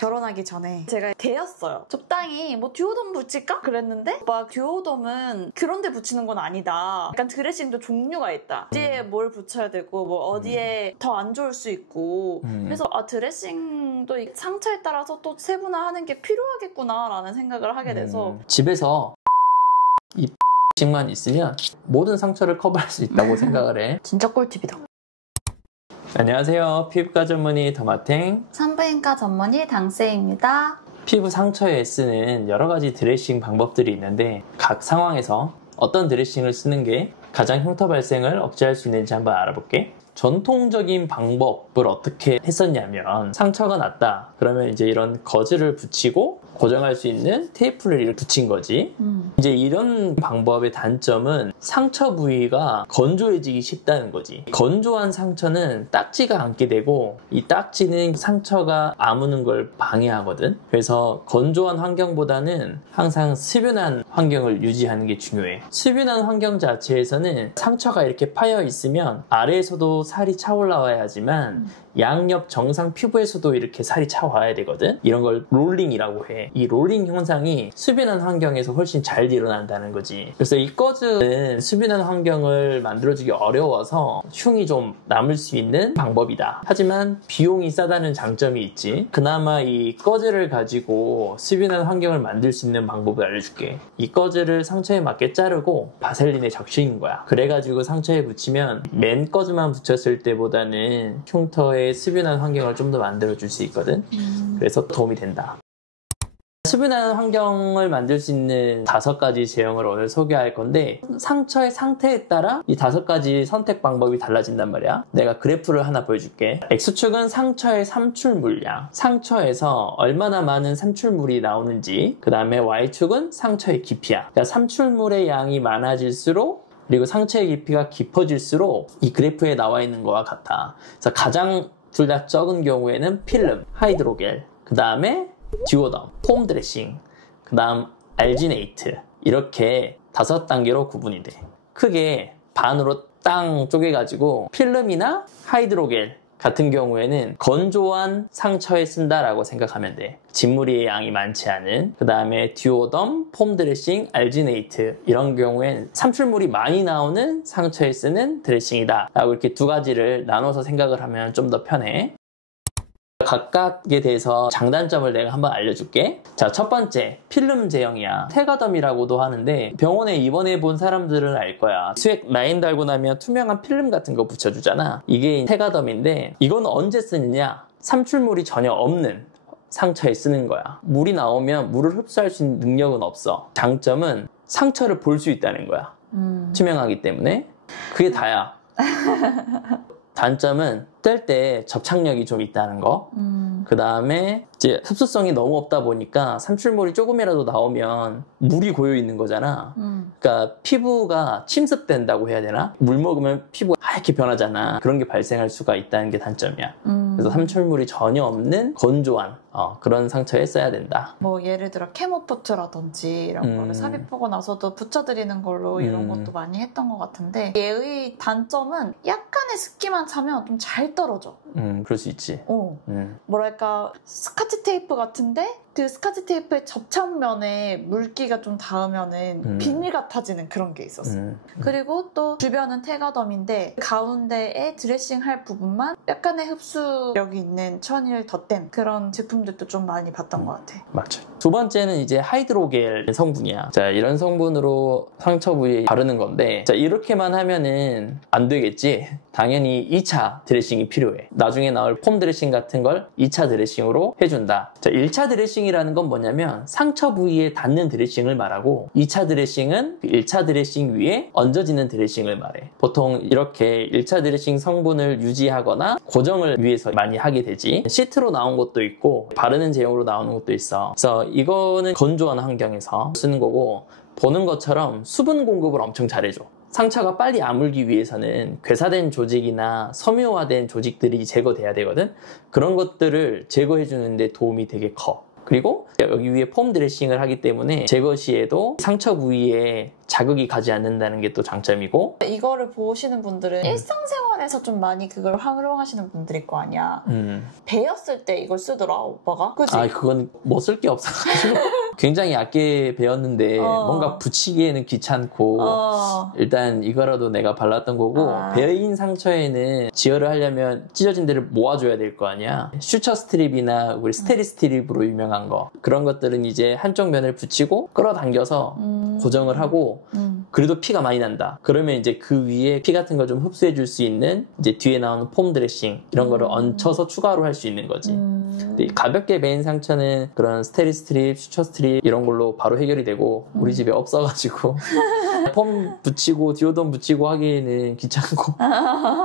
결혼하기 전에 제가 데였어요. 적당히 뭐 듀오덤 붙일까? 그랬는데 막 듀오덤은 그런 데 붙이는 건 아니다. 약간 드레싱도 종류가 있다. 어디에 뭘 붙여야 되고 뭐 어디에 더 안 좋을 수 있고 그래서 드레싱도 상처에 따라서 또 세분화하는 게 필요하겠구나 라는 생각을 하게 돼서 집에서 이 만 있으면 모든 상처를 커버할 수 있다고 생각을 해. 진짜 꿀팁이다. 안녕하세요. 피부과 전문의 더마탱 산부인과 전문의 당세입니다. 피부 상처에 쓰는 여러 가지 드레싱 방법들이 있는데 각 상황에서 어떤 드레싱을 쓰는 게 가장 흉터 발생을 억제할 수 있는지 한번 알아볼게. 전통적인 방법을 어떻게 했었냐면 상처가 났다. 그러면 이제 이런 거즈를 붙이고 고정할 수 있는 테이프를 붙인 거지. 이제 이런 방법의 단점은 상처 부위가 건조해지기 쉽다는 거지. 건조한 상처는 딱지가 앉게 되고 이 딱지는 상처가 아무는 걸 방해하거든. 그래서 건조한 환경보다는 항상 수분한 환경을 유지하는 게 중요해. 수분한 환경 자체에서는 상처가 이렇게 파여 있으면 아래에서도 살이 차올라와야 하지만 양옆 정상 피부에서도 이렇게 살이 차와야 되거든. 이런 걸 롤링이라고 해. 이 롤링 현상이 수분한 환경에서 훨씬 잘 일어난다는 거지. 그래서 이 거즈는 수분한 환경을 만들어주기 어려워서 흉이 좀 남을 수 있는 방법이다. 하지만 비용이 싸다는 장점이 있지. 그나마 이 거즈를 가지고 수분한 환경을 만들 수 있는 방법을 알려줄게. 이 거즈를 상처에 맞게 자르고 바셀린에 적시는 거야. 그래가지고 상처에 붙이면 맨 거즈만 붙였을 때보다는 흉터에 수분한 환경을 좀 더 만들어줄 수 있거든. 그래서 도움이 된다. 수분한 환경을 만들 수 있는 5가지 제형을 오늘 소개할 건데 상처의 상태에 따라 이 5가지 선택 방법이 달라진단 말이야. 내가 그래프를 하나 보여줄게. X축은 상처의 삼출 물량, 상처에서 얼마나 많은 삼출물이 나오는지, 그 다음에 Y축은 상처의 깊이야. 그러니까 삼출물의 양이 많아질수록 그리고 상처의 깊이가 깊어질수록 이 그래프에 나와 있는 거와 같아. 그래서 가장 둘 다 적은 경우에는 필름, 하이드로겔, 그 다음에 듀오덤, 폼 드레싱, 그 다음 알지네이트, 이렇게 5단계로 구분이 돼. 크게 반으로 땅 쪼개가지고 필름이나 하이드로겔 같은 경우에는 건조한 상처에 쓴다라고 생각하면 돼. 진물의 양이 많지 않은. 그 다음에 듀오덤, 폼 드레싱, 알지네이트, 이런 경우엔 삼출물이 많이 나오는 상처에 쓰는 드레싱이다 라고 이렇게 2가지를 나눠서 생각을 하면 좀 더 편해. 각각에 대해서 장단점을 내가 한번 알려줄게. 자, 첫 번째, 필름 제형이야. 테가덤이라고도 하는데 병원에 입원해 본 사람들은 알 거야. 수액 라인 달고 나면 투명한 필름 같은 거 붙여주잖아. 이게 테가덤인데 이건 언제 쓰느냐? 삼출물이 전혀 없는 상처에 쓰는 거야. 물이 나오면 물을 흡수할 수 있는 능력은 없어. 장점은 상처를 볼 수 있다는 거야. 투명하기 때문에. 그게 다야. 단점은 뗄 때 접착력이 좀 있다는 거. 그 다음에 이제 흡수성이 너무 없다 보니까 삼출물이 조금이라도 나오면 물이 고여 있는 거잖아. 그러니까 피부가 침습된다고 해야 되나? 물 먹으면 피부가 하얗게 변하잖아. 그런 게 발생할 수가 있다는 게 단점이야. 그래서 삼출물이 전혀 없는 건조한 그런 상처에 써야 된다. 뭐 예를 들어 캐모포트라든지 이런 거를 삽입하고 나서도 붙여드리는 걸로 이런 것도 많이 했던 것 같은데 얘의 단점은 약간의 습기만 차면 좀 잘 떨어져. 그럴 수 있지. 뭐랄까 스카치 테이프 같은데 그 스카치 테이프의 접착면에 물기가 좀 닿으면은 비닐 같아지는 그런 게 있었어. 그리고 또 주변은 테가덤인데 가운데에 드레싱할 부분만 약간의 흡수력이 있는 천일 덧댐 그런 제품들도 좀 많이 봤던 것 같아. 맞죠. 두 번째는 이제 하이드로겔 성분이야. 자, 이런 성분으로 상처 부위에 바르는 건데 자, 이렇게만 하면은 안 되겠지. 당연히 2차 드레싱이 필요해. 나중에 나올 폼 드레싱 같은 걸 2차 드레싱으로 해준다. 자, 1차 드레싱이라는 건 뭐냐면 상처 부위에 닿는 드레싱을 말하고 2차 드레싱은 1차 드레싱 위에 얹어지는 드레싱을 말해. 보통 이렇게 1차 드레싱 성분을 유지하거나 고정을 위해서 많이 하게 되지. 시트로 나온 것도 있고 바르는 제형으로 나오는 것도 있어. 그래서 이거는 건조한 환경에서 쓰는 거고 보는 것처럼 수분 공급을 엄청 잘해줘. 상처가 빨리 아물기 위해서는 괴사된 조직이나 섬유화된 조직들이 제거돼야 되거든. 그런 것들을 제거해 주는데 도움이 되게 커. 그리고 여기 위에 폼 드레싱을 하기 때문에 제거 시에도 상처 부위에 자극이 가지 않는다는 게 또 장점이고, 이거를 보시는 분들은 일상생활에서 좀 많이 그걸 활용하시는 분들일 거 아니야. 베었을 때 이걸 쓰더라 오빠가. 그치? 아, 그건 뭐 쓸 게 없어가지고 굉장히 얇게 베었는데 뭔가 붙이기에는 귀찮고 일단 이거라도 내가 발랐던 거고, 베인 상처에는 지혈을 하려면 찢어진 데를 모아줘야 될 거 아니야. 슈처 스트립이나 우리 스테리 스트립으로 유명한 거, 그런 것들은 이제 한쪽 면을 붙이고 끌어당겨서 고정을 하고, 그래도 피가 많이 난다 그러면 이제 그 위에 피 같은 걸 좀 흡수해 줄 수 있는 이제 뒤에 나오는 폼 드레싱 이런 거를 얹혀서 추가로 할 수 있는 거지. 근데 가볍게 베인 상처는 그런 스테리 스트립, 슈처 스트립 이런 걸로 바로 해결이 되고, 우리 집에 없어가지고 폼 붙이고 디오덤 붙이고 하기에는 귀찮고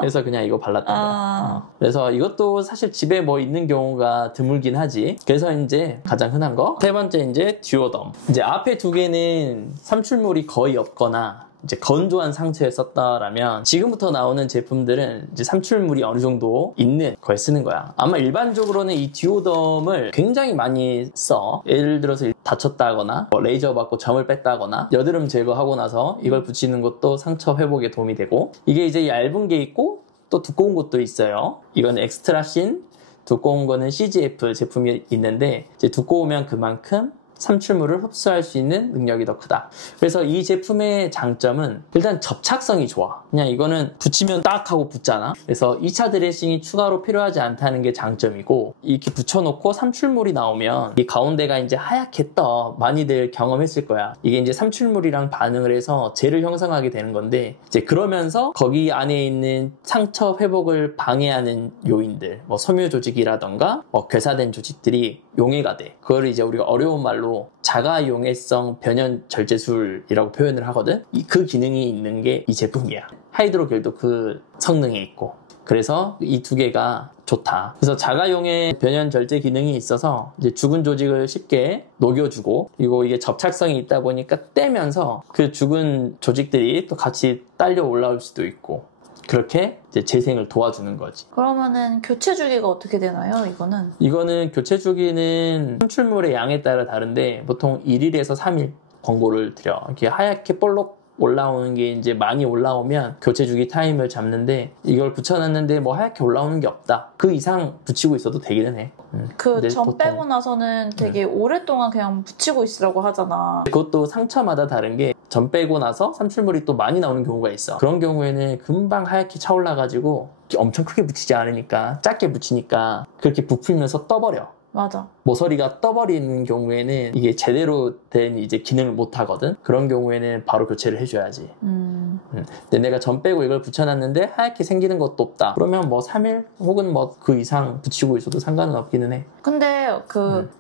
그래서 그냥 이거 발랐던 거야. 그래서 이것도 사실 집에 뭐 있는 경우가 드물긴 하지. 그래서 이제 가장 흔한 거 세 번째, 이제 듀오덤. 이제 앞에 두 개는 삼출물이 거의 없거나 이제 건조한 상처에 썼다라면, 지금부터 나오는 제품들은 이제 삼출물이 어느 정도 있는 거에 쓰는 거야. 아마 일반적으로는 이 듀오덤을 굉장히 많이 써. 예를 들어서 다쳤다거나 레이저 받고 점을 뺐다거나 여드름 제거하고 나서 이걸 붙이는 것도 상처 회복에 도움이 되고, 이게 이제 얇은 게 있고 또 두꺼운 것도 있어요. 이건 엑스트라신, 두꺼운 거는 CGF 제품이 있는데, 이제 두꺼우면 그만큼 삼출물을 흡수할 수 있는 능력이 더 크다. 그래서 이 제품의 장점은 일단 접착성이 좋아. 그냥 이거는 붙이면 딱 하고 붙잖아. 그래서 2차 드레싱이 추가로 필요하지 않다는 게 장점이고, 이렇게 붙여놓고 삼출물이 나오면 이 가운데가 이제 하얗게 떠. 많이들 경험했을 거야. 이게 이제 삼출물이랑 반응을 해서 젤을 형성하게 되는 건데, 이제 그러면서 거기 안에 있는 상처 회복을 방해하는 요인들, 뭐 섬유 조직이라던가 뭐 괴사된 조직들이 용해가 돼. 그걸 이제 우리가 어려운 말로 자가용해성 변연 절제술이라고 표현을 하거든. 그 기능이 있는 게 이 제품이야. 하이드로겔도 그 성능이 있고, 그래서 이 두 개가 좋다. 그래서 자가용해 변연 절제 기능이 있어서 이제 죽은 조직을 쉽게 녹여주고, 그리고 이게 접착성이 있다 보니까 떼면서 그 죽은 조직들이 또 같이 딸려 올라올 수도 있고, 그렇게 이제 재생을 도와주는 거지. 그러면은 교체 주기가 어떻게 되나요, 이거는? 이거는 교체 주기는 삼출물의 양에 따라 다른데 보통 1일에서 3일 권고를 드려. 이렇게 하얗게 볼록 올라오는 게 이제 많이 올라오면 교체 주기 타임을 잡는데, 이걸 붙여놨는데 뭐 하얗게 올라오는 게 없다, 그 이상 붙이고 있어도 되기는 해. 그 점 빼고 나서는 되게 오랫동안 그냥 붙이고 있으라고 하잖아. 그것도 상처마다 다른 게, 점 빼고 나서 삼출물이 또 많이 나오는 경우가 있어. 그런 경우에는 금방 하얗게 차올라가지고 엄청 크게 붙이지 않으니까, 작게 붙이니까 그렇게 부풀면서 떠버려. 맞아. 모서리가 떠버리는 경우에는 이게 제대로 된 이제 기능을 못 하거든. 그런 경우에는 바로 교체를 해줘야지. 근데 내가 점 빼고 이걸 붙여놨는데 하얗게 생기는 것도 없다, 그러면 뭐 3일 혹은 뭐 그 이상 붙이고 있어도 상관은 없기는 해. 근데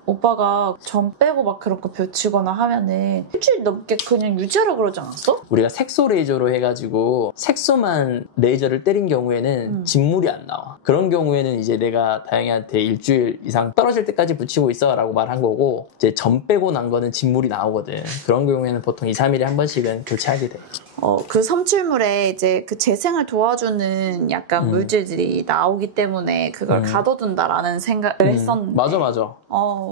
오빠가 점 빼고 막 그렇게 붙이거나 하면은 일주일 넘게 그냥 유지하라 그러지 않았어? 우리가 색소 레이저로 해가지고 색소만 레이저를 때린 경우에는 진물이 안 나와. 그런 경우에는 이제 내가 다영이한테 일주일 이상 떨어질 때까지 붙이고 있어 라고 말한 거고, 이제 점 빼고 난 거는 진물이 나오거든. 그런 경우에는 보통 2, 3일에 한 번씩은 교체하게 돼. 그 삼출물에 이제 그 재생을 도와주는 약간 물질들이 나오기 때문에 그걸 가둬둔다라는 생각을 했었는데. 맞아.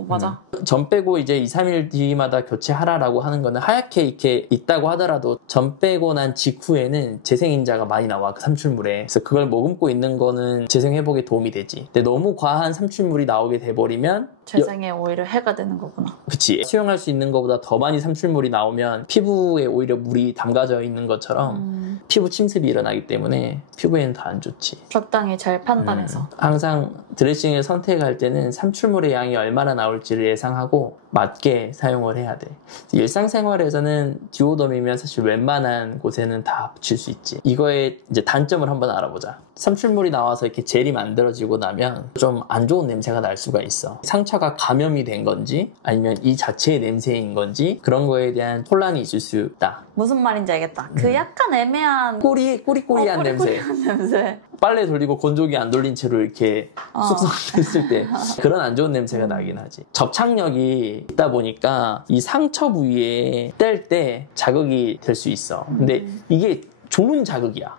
맞아. 점 빼고 이제 2, 3일 뒤마다 교체하라라고 하는 거는 하얗게 이렇게 있다고 하더라도 점 빼고 난 직후에는 재생인자가 많이 나와, 그 삼출물에. 그래서 그걸 머금고 있는 거는 재생 회복에 도움이 되지. 근데 너무 과한 삼출물이 나오게 돼버리면 재생에 오히려 해가 되는 거구나. 그치. 수용할 수 있는 것보다 더 많이 삼출물이 나오면 피부에 오히려 물이 담가져 있는 것처럼 피부 침습이 일어나기 때문에 피부에는 더 안 좋지. 적당히 잘 판단해서. 항상 드레싱을 선택할 때는 삼출물의 양이 얼마나 나올지를 예상하고 맞게 사용을 해야 돼. 일상생활에서는 듀오덤이면 사실 웬만한 곳에는 다 붙일 수 있지. 이거의 이제 단점을 한번 알아보자. 삼출물이 나와서 이렇게 젤이 만들어지고 나면 좀 안 좋은 냄새가 날 수가 있어. 상처가 감염이 된 건지 아니면 이 자체의 냄새인 건지, 그런 거에 대한 혼란이 있을 수 있다. 무슨 말인지 알겠다. 그 약간 애매한 꾸리꾸리한 냄새. 냄새. 빨래 돌리고 건조기 안 돌린 채로 이렇게 쑥쑥했을 때 그런 안 좋은 냄새가 나긴 하지. 접착력이 있다 보니까 이 상처 부위에 뗄 때 자극이 될 수 있어. 근데 이게 좋은 자극이야.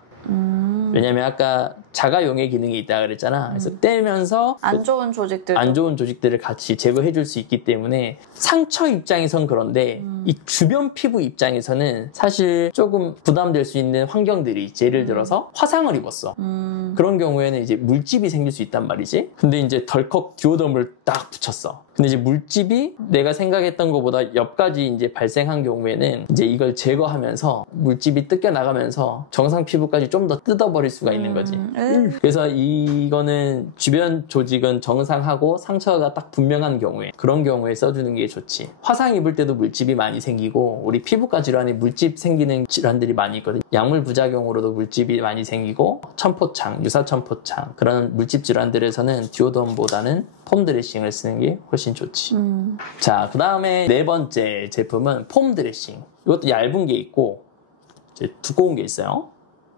왜냐면 아까 자가용해 기능이 있다 그랬잖아. 그래서 떼면서 안 좋은 조직들을 같이 제거해 줄 수 있기 때문에 상처 입장에선 그런데 이 주변 피부 입장에서는 사실 조금 부담될 수 있는 환경들이 있지. 예를 들어서 화상을 입었어. 그런 경우에는 이제 물집이 생길 수 있단 말이지. 근데 이제 덜컥 듀오덤을 딱 붙였어. 근데 이제 물집이 내가 생각했던 것보다 옆까지 이제 발생한 경우에는 이제 이걸 제거하면서 물집이 뜯겨 나가면서 정상 피부까지 좀 더 뜯어버릴 수가 있는 거지. 그래서 이거는 주변 조직은 정상하고 상처가 딱 분명한 경우에 그런 경우에 써주는 게 좋지. 화상 입을 때도 물집이 많이 생기고 우리 피부과 질환에 물집 생기는 질환들이 많이 있거든. 약물 부작용으로도 물집이 많이 생기고 천포창, 유사천포창 그런 물집 질환들에서는 듀오덤보다는 폼 드레싱을 쓰는 게 훨씬 좋지. 자, 그 다음에 네 번째 제품은 폼 드레싱. 이것도 얇은 게 있고 이제 두꺼운 게 있어요.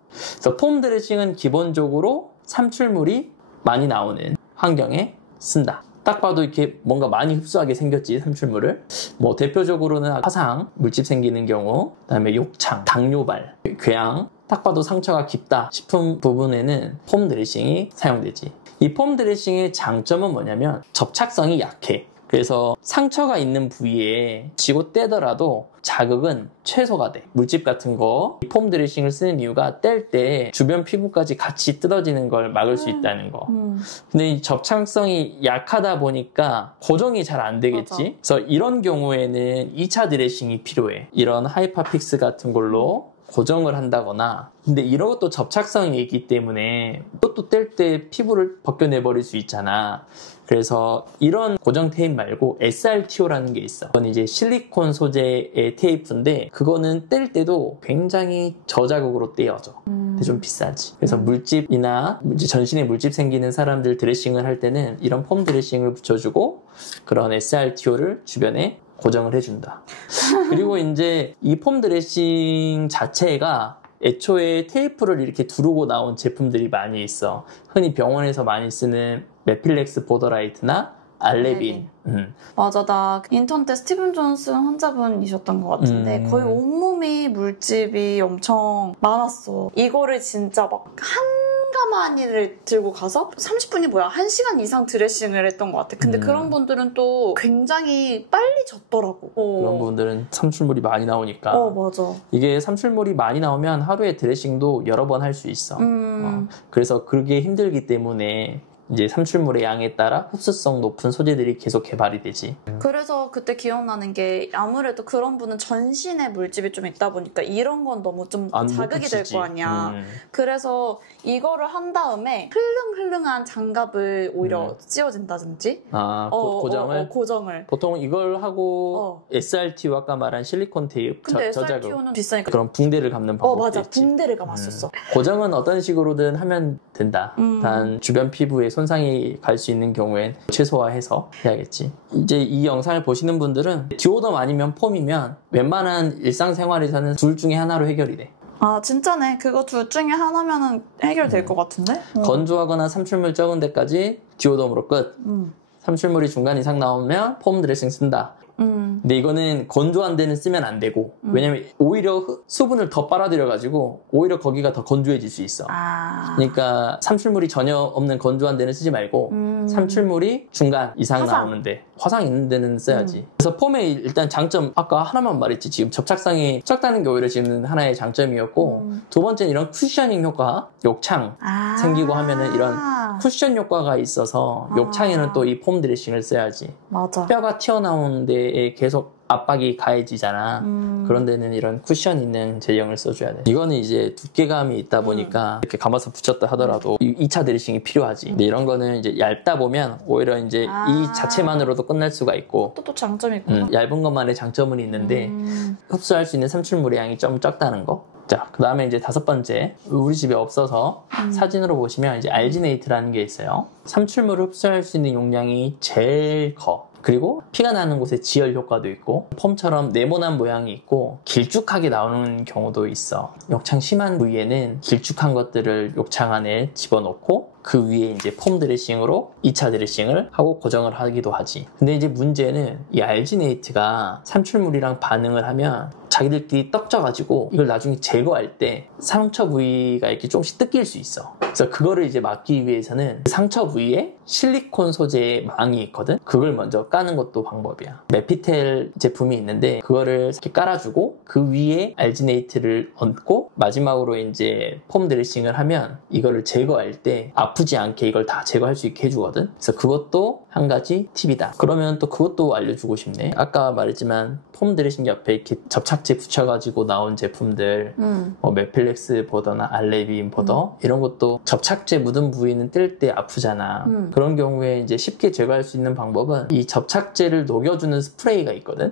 그래서 폼 드레싱은 기본적으로 삼출물이 많이 나오는 환경에 쓴다. 딱 봐도 이렇게 뭔가 많이 흡수하게 생겼지, 삼출물을. 뭐 대표적으로는 화상, 물집 생기는 경우, 그다음에 욕창, 당뇨발, 궤양, 딱 봐도 상처가 깊다 싶은 부분에는 폼 드레싱이 사용되지. 이 폼 드레싱의 장점은 뭐냐면 접착성이 약해. 그래서 상처가 있는 부위에 쥐고 떼더라도 자극은 최소가 돼. 물집 같은 거 폼 드레싱을 쓰는 이유가 뗄 때 주변 피부까지 같이 뜯어지는 걸 막을 수 있다는 거. 근데 이 접착성이 약하다 보니까 고정이 잘 안 되겠지. 맞아. 그래서 이런 경우에는 2차 드레싱이 필요해. 이런 하이파픽스 같은 걸로 고정을 한다거나. 근데 이런 것도 접착성이 있기 때문에 이것도 뗄 때 피부를 벗겨내버릴 수 있잖아. 그래서 이런 고정 테이프 말고 SRTO라는 게 있어. 그건 이제 실리콘 소재의 테이프인데 그거는 뗄 때도 굉장히 저자극으로 떼어져. 근데 좀 비싸지. 그래서 물집이나 전신에 물집 생기는 사람들 드레싱을 할 때는 이런 폼 드레싱을 붙여주고 그런 SRTO를 주변에 고정을 해준다. 그리고 이제 이 폼 드레싱 자체가 애초에 테이프를 이렇게 두르고 나온 제품들이 많이 있어. 흔히 병원에서 많이 쓰는 메필렉스 보더라이트나 알레빈. 맞아, 나 인턴 때 스티븐 존슨 환자분이셨던 것 같은데 거의 온몸이 물집이 엄청 많았어. 이거를 진짜 막 한가마니를 들고 가서 30분이 뭐야 1시간 이상 드레싱을 했던 것 같아. 근데 그런 분들은 또 굉장히 빨리 젖더라고. 그런 분들은 삼출물이 많이 나오니까. 맞아. 이게 삼출물이 많이 나오면 하루에 드레싱도 여러 번 할 수 있어. 그래서 그게 힘들기 때문에 이제 삼출물의 양에 따라 흡수성 높은 소재들이 계속 개발이 되지. 그래서 그때 기억나는 게 아무래도 그런 분은 전신에 물집이 좀 있다 보니까 이런 건 너무 좀 자극이 될 거 아니야. 그래서 이거를 한 다음에 흘릉흘릉한 장갑을 오히려 씌워진다든지. 고정을? 고정을. 보통 이걸 하고 SRTO 아까 말한 실리콘 테이프 근데 저자극. SRTO는 비싸니까. 그럼 붕대를 감는 방법도 맞아. 있지. 붕대를 감았었어. 고정은 어떤 식으로든 하면 된다. 단 주변 피부에 손상이 갈 수 있는 경우엔 최소화해서 해야겠지. 이제 이 영상을 보시는 분들은 듀오덤 아니면 폼이면 웬만한 일상생활에서는 둘 중에 하나로 해결이 돼. 아 진짜네. 그거 둘 중에 하나면은 해결될 것 같은데? 건조하거나 삼출물 적은 데까지 듀오덤으로 끝. 삼출물이 중간 이상 나오면 폼 드레싱 쓴다. 근데 이거는 건조한 데는 쓰면 안 되고 왜냐면 오히려 수분을 더 빨아들여가지고 오히려 거기가 더 건조해질 수 있어. 그러니까 삼출물이 전혀 없는 건조한 데는 쓰지 말고 삼출물이 중간 이상 나오는데 화상 있는 데는 써야지. 그래서 폼의 일단 장점 아까 하나만 말했지. 지금 접착성이 적다는 게 오히려 지금 하나의 장점이었고 두 번째는 이런 쿠셔닝 효과, 욕창 생기고 하면은 이런 쿠션 효과가 있어서 욕창에는 또 이 폼 드레싱을 써야지. 맞아. 뼈가 튀어나오는 데에 계속 압박이 가해지잖아. 그런 데는 이런 쿠션 있는 제형을 써줘야 돼. 이거는 이제 두께감이 있다 보니까 이렇게 감아서 붙였다 하더라도 2차 드레싱이 필요하지. 근데 이런 거는 이제 얇다 보면 오히려 이제 이 자체만으로도 끝날 수가 있고 또 장점이 있구나. 얇은 것만의 장점은 있는데 흡수할 수 있는 삼출물의 양이 좀 적다는 거. 자, 그 다음에 이제 다섯 번째. 우리 집에 없어서 사진으로 보시면 이제 알지네이트라는 게 있어요. 삼출물을 흡수할 수 있는 용량이 제일 커. 그리고 피가 나는 곳에 지혈 효과도 있고 폼처럼 네모난 모양이 있고 길쭉하게 나오는 경우도 있어. 욕창 심한 부위에는 길쭉한 것들을 욕창 안에 집어넣고 그 위에 이제 폼 드레싱으로 2차 드레싱을 하고 고정을 하기도 하지. 근데 이제 문제는 이 알지네이트가 산출물이랑 반응을 하면 자기들끼리 떡져가지고 이걸 나중에 제거할 때 상처 부위가 이렇게 조금씩 뜯길 수 있어. 그래서 그거를 이제 막기 위해서는 상처 부위에 실리콘 소재의 망이 있거든. 그걸 먼저 까는 것도 방법이야. 메피텔 제품이 있는데 그거를 이렇게 깔아주고 그 위에 알지네이트를 얹고 마지막으로 이제 폼 드레싱을 하면 이거를 제거할 때 아프지 않게 이걸 다 제거할 수 있게 해주거든. 그래서 그것도 한 가지 팁이다. 그러면 또 그것도 알려주고 싶네. 아까 말했지만 폼 드레싱 옆에 이렇게 접착제 붙여가지고 나온 제품들 뭐 메필렉스 보더나 알레빈 보더 이런 것도 접착제 묻은 부위는 뗄 때 아프잖아. 그런 경우에 이제 쉽게 제거할 수 있는 방법은 이 접착제를 녹여주는 스프레이가 있거든.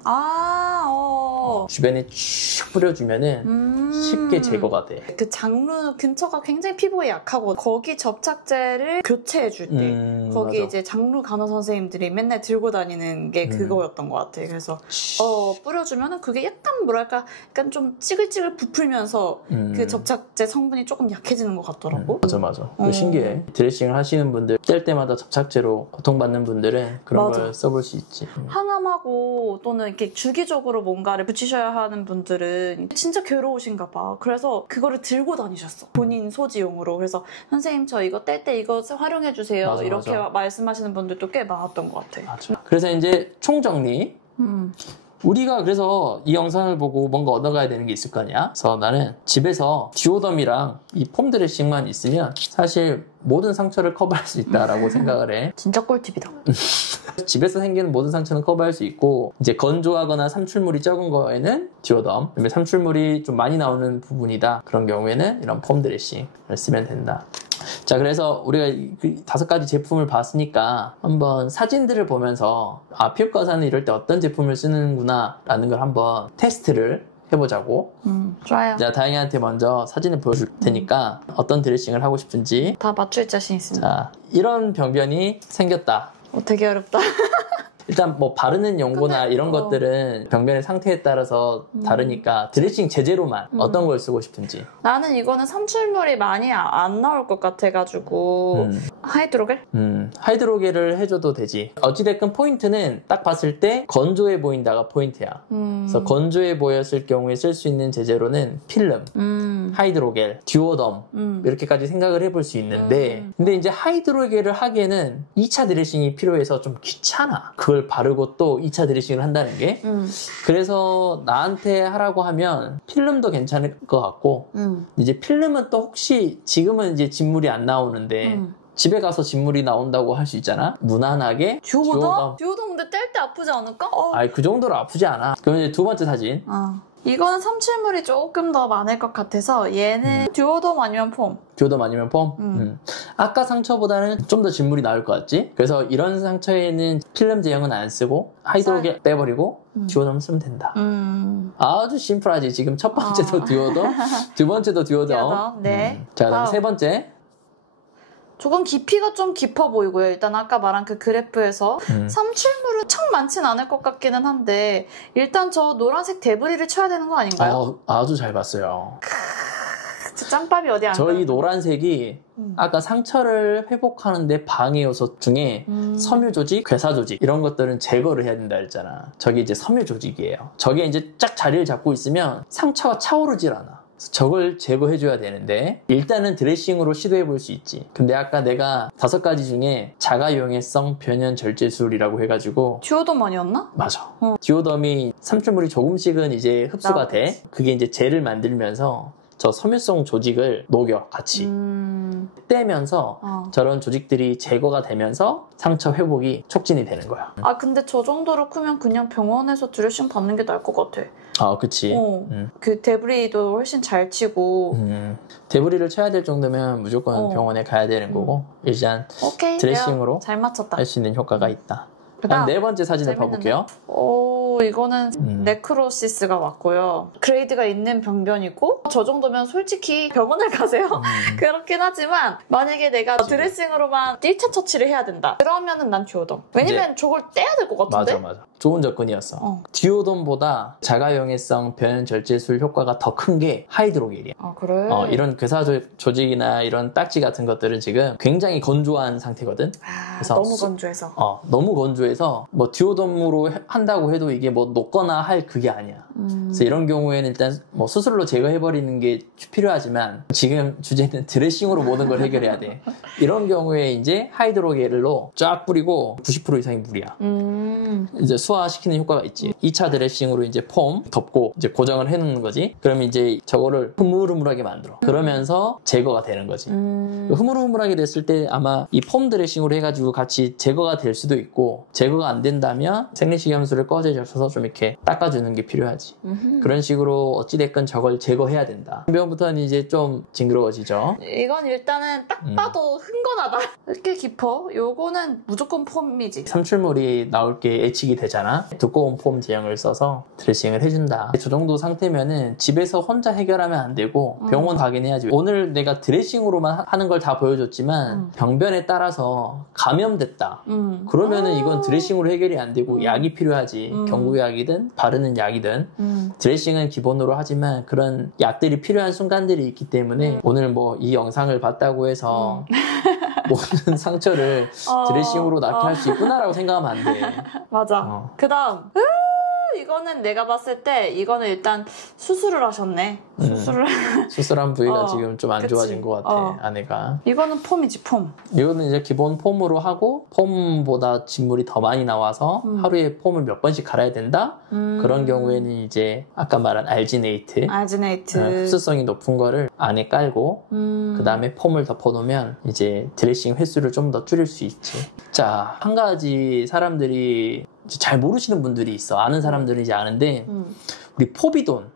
주변에 쭉 뿌려주면은 쉽게 제거가 돼. 그 장루 근처가 굉장히 피부에 약하고 거기 접착제를 교체해줄 때 거기 맞아. 이제 장루 간호 선생님들이 맨날 들고 다니는 게 그거였던 것 같아. 그래서 뿌려주면은 그게 약간 뭐랄까 약간 좀 찌글찌글 부풀면서 그 접착제 성분이 조금 약해지는 것 같더라고. 맞아. 신기해. 드레싱을 하시는 분들 뗄 때마다 접착제로 고통받는 분들은 그런 걸 써볼 수 있지. 항암하고 또는 이렇게 주기적으로 뭔가를 붙이셔야 하는 분들은 진짜 괴로우신가 봐. 그래서 그거를 들고 다니셨어. 본인 소지용으로. 그래서 선생님 저 이거 뗄 때 이거 활용해 주세요. 이렇게 말씀하시는 분들도 꽤 많았던 것 같아. 맞아. 그래서 이제 총정리. 우리가 그래서 이 영상을 보고 뭔가 얻어가야 되는 게 있을 거 아니야? 그래서 나는 집에서 듀오덤이랑 이 폼 드레싱만 있으면 사실 모든 상처를 커버할 수 있다라고 생각을 해. 진짜 꿀팁이다. 집에서 생기는 모든 상처는 커버할 수 있고 이제 건조하거나 삼출물이 적은 거에는 듀오덤, 그다음에 삼출물이 좀 많이 나오는 부분이다. 그런 경우에는 이런 폼 드레싱을 쓰면 된다. 자, 그래서 우리가 그 5가지 제품을 봤으니까 한번 사진들을 보면서 피부과 의사는 이럴 때 어떤 제품을 쓰는구나 라는 걸 한번 테스트를 해보자고. 좋아요. 자, 다영이한테 먼저 사진을 보여줄 테니까 어떤 드레싱을 하고 싶은지 다 맞출 자신 있습니다. 자, 이런 병변이 생겼다. 되게 어렵다. 일단 뭐 바르는 용도나 이런 것들은 병변의 상태에 따라서 다르니까 드레싱 제재로만 어떤 걸 쓰고 싶은지. 나는 이거는 삼출물이 많이 안 나올 것 같아가지고 하이드로겔? 하이드로겔을 해줘도 되지. 어찌됐건 포인트는 딱 봤을 때 건조해 보인다가 포인트야. 그래서 건조해 보였을 경우에 쓸 수 있는 제재로는 필름, 하이드로겔, 듀오덤 이렇게까지 생각을 해볼 수 있는데 근데 이제 하이드로겔을 하기에는 2차 드레싱이 필요해서 좀 귀찮아. 그걸 바르고 또 2차 드레싱을 한다는 게. 그래서 나한테 하라고 하면 필름도 괜찮을 것 같고 이제 필름은 또 혹시 지금은 이제 진물이 안 나오는데 집에 가서 진물이 나온다고 할 수 있잖아. 무난하게 듀오덤? 듀오덤 근데 뗄 때 아프지 않을까? 아니 그 정도로 아프지 않아. 그럼 이제 두 번째 사진. 이거는 삼출물이 조금 더 많을 것 같아서 얘는 듀오덤 아니면 폼. 듀오덤 아니면 폼? 아까 상처보다는 좀 더 진물이 나을 것 같지? 그래서 이런 상처에는 필름 제형은 안 쓰고 하이드로겔 빼버리고 듀오덤 쓰면 된다. 아주 심플하지. 지금 첫 번째도 듀오덤, 두 번째도 듀오덤. 네. 자, 그다음 세 번째. 조금 깊이가 좀 깊어 보이고요. 일단 아까 말한 그 그래프에서 삼출물은 청 많진 않을 것 같기는 한데 일단 저 노란색 데브리를 쳐야 되는 거 아닌가요? 아주 잘 봤어요. 짬밥이 어디 안 가요? 저희 노란색이 아까 상처를 회복하는데 방해 요소 중에 섬유 조직, 괴사 조직 이런 것들은 제거를 해야 된다 했잖아. 저게 이제 섬유 조직이에요. 저게 이제 쫙 자리를 잡고 있으면 상처가 차오르질 않아. 저걸 제거해줘야 되는데 일단은 드레싱으로 시도해볼 수 있지. 근데 아까 내가 5가지 중에 자가용해성 변연 절제술이라고 해가지고 듀오덤 아니었나? 맞아. 듀오덤이 삼출물이 조금씩은 이제 흡수가 돼. 그게 이제 젤을 만들면서 저 섬유성 조직을 녹여 같이 떼면서 저런 조직들이 제거가 되면서 상처 회복이 촉진이 되는 거야. 근데 저 정도로 크면 그냥 병원에서 드레싱 받는 게 나을 것 같아. 그치. 그 데브리도 훨씬 잘 치고. 데브리를 쳐야 될 정도면 무조건 병원에 가야 되는 거고 일단 오케이, 드레싱으로 잘 맞췄다. 할 수 있는 효과가 있다. 그다음 네 번째 사진을 봐볼게요. 오, 이거는 네크로시스가 왔고요. 그레이드가 있는 병변이고 저 정도면 솔직히 병원을 가세요. 그렇긴 하지만 만약에 내가 드레싱으로만 1차 처치를 해야 된다. 그러면은 난 듀오덤. 왜냐면 저걸 떼야 될 것 같은데? 맞아. 좋은 접근이었어. 듀오덤보다 자가용해성 변연 절제술 효과가 더 큰 게 하이드로겔이야. 아, 그래? 이런 괴사 조직이나 이런 딱지 같은 것들은 지금 굉장히 건조한 상태거든. 그래서 너무 건조해서. 너무 건조해서 뭐 듀오덤으로 한다고 해도 이게 뭐 녹거나 할 그게 아니야. 그래서 이런 경우에는 일단 뭐 수술로 제거해버리는 게 필요하지만 지금 주제는 드레싱으로 모든 걸 해결해야 돼. 이런 경우에 이제 하이드로겔로 쫙 뿌리고 90% 이상이 물이야. 이제 수화시키는 효과가 있지. 2차 드레싱으로 이제 폼 덮고 이제 고정을 해놓는 거지. 그러면 이제 저거를 흐물흐물하게 만들어. 그러면서 제거가 되는 거지. 흐물흐물하게 됐을 때 아마 이 폼 드레싱으로 해가지고 같이 제거가 될 수도 있고 제거가 안 된다면 생리식염수를 꺼내 적셔서 좀 이렇게 닦아주는 게 필요하지. 그런 식으로 어찌됐건 저걸 제거해야 된다. 병부터는 이제 좀 징그러워지죠. 이건 일단은 딱 봐도 흥건하다. 이렇게 깊어? 요거는 무조건 폼이지. 삼출물이 나올 게 예측이 되잖아. 두꺼운 폼 제형을 써서 드레싱을 해준다. 저 정도 상태면은 집에서 혼자 해결하면 안 되고 병원 가긴 해야지. 오늘 내가 드레싱으로만 하는 걸 다 보여줬지만 병변에 따라서 감염됐다. 그러면은 이건 드레싱으로 해결이 안 되고 약이 필요하지. 경구약이든 바르는 약이든 드레싱은 기본으로 하지만 그런 약들이 필요한 순간들이 있기 때문에 오늘 뭐 이 영상을 봤다고 해서 모든 상처를 드레싱으로 낫게 할 수 있구나라고 생각하면 안 돼. 맞아. 그 다음 이거는 내가 봤을 때 이거는 일단 수술을 하셨네. 수술한 부위가 지금 좀 안 좋아진 것 같아. 아내가. 이거는 폼이지, 폼. 이거는 이제 기본 폼으로 하고 폼보다 진물이 더 많이 나와서 하루에 폼을 몇 번씩 갈아야 된다. 그런 경우에는 이제 아까 말한 알지네이트 흡수성이 높은 거를 안에 깔고 그 다음에 폼을 덮어놓으면 이제 드레싱 횟수를 좀 더 줄일 수 있지. 자, 한 가지 사람들이 잘 모르시는 분들이 있어. 아는 사람들은 이제 아는데 우리 포비돈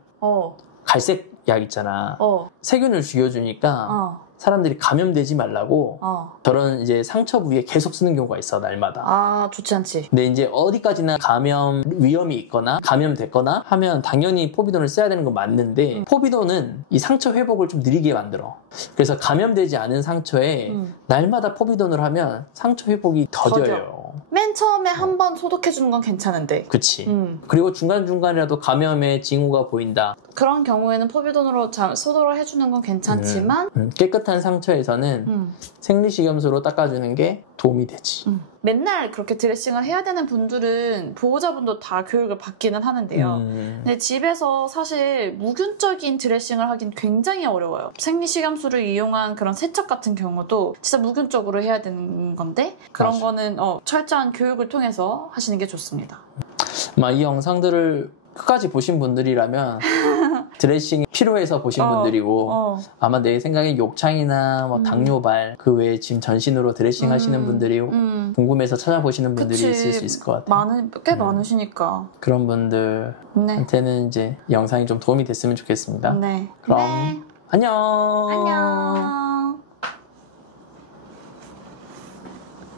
갈색 약 있잖아. 세균을 죽여주니까 사람들이 감염되지 말라고 저런 이제 상처 부위에 계속 쓰는 경우가 있어, 날마다. 좋지 않지. 근데 이제 어디까지나 감염 위험이 있거나 감염됐거나 하면 당연히 포비돈을 써야 되는 건 맞는데 포비돈은 이 상처 회복을 좀 느리게 만들어. 그래서 감염되지 않은 상처에 날마다 포비돈을 하면 상처 회복이 더뎌요. 맨 처음에 한 번 소독해주는 건 괜찮은데. 그치. 그리고 중간중간이라도 감염의 징후가 보인다. 그런 경우에는 포비돈으로 소독을 해주는 건 괜찮지만 깨끗한 상처에서는 생리식염수로 닦아주는 게 도움이 되지. 맨날 그렇게 드레싱을 해야 되는 분들은 보호자분도 다 교육을 받기는 하는데요. 근데 집에서 사실 무균적인 드레싱을 하긴 굉장히 어려워요. 생리식염수를 이용한 그런 세척 같은 경우도 진짜 무균적으로 해야 되는 건데 그런 맞아. 거는 철저한 교육을 통해서 하시는 게 좋습니다. 이 영상들을 끝까지 보신 분들이라면 드레싱이 필요해서 보신 분들이고 아마 내 생각에 욕창이나 뭐 당뇨발 그 외에 지금 전신으로 드레싱 하시는 분들이 궁금해서 찾아보시는 분들이 있을 수 있을 것 같아요. 꽤 많으시니까 그런 분들한테는 이제 이 영상이 좀 도움이 됐으면 좋겠습니다. 네. 그럼 네. 안녕. 안녕.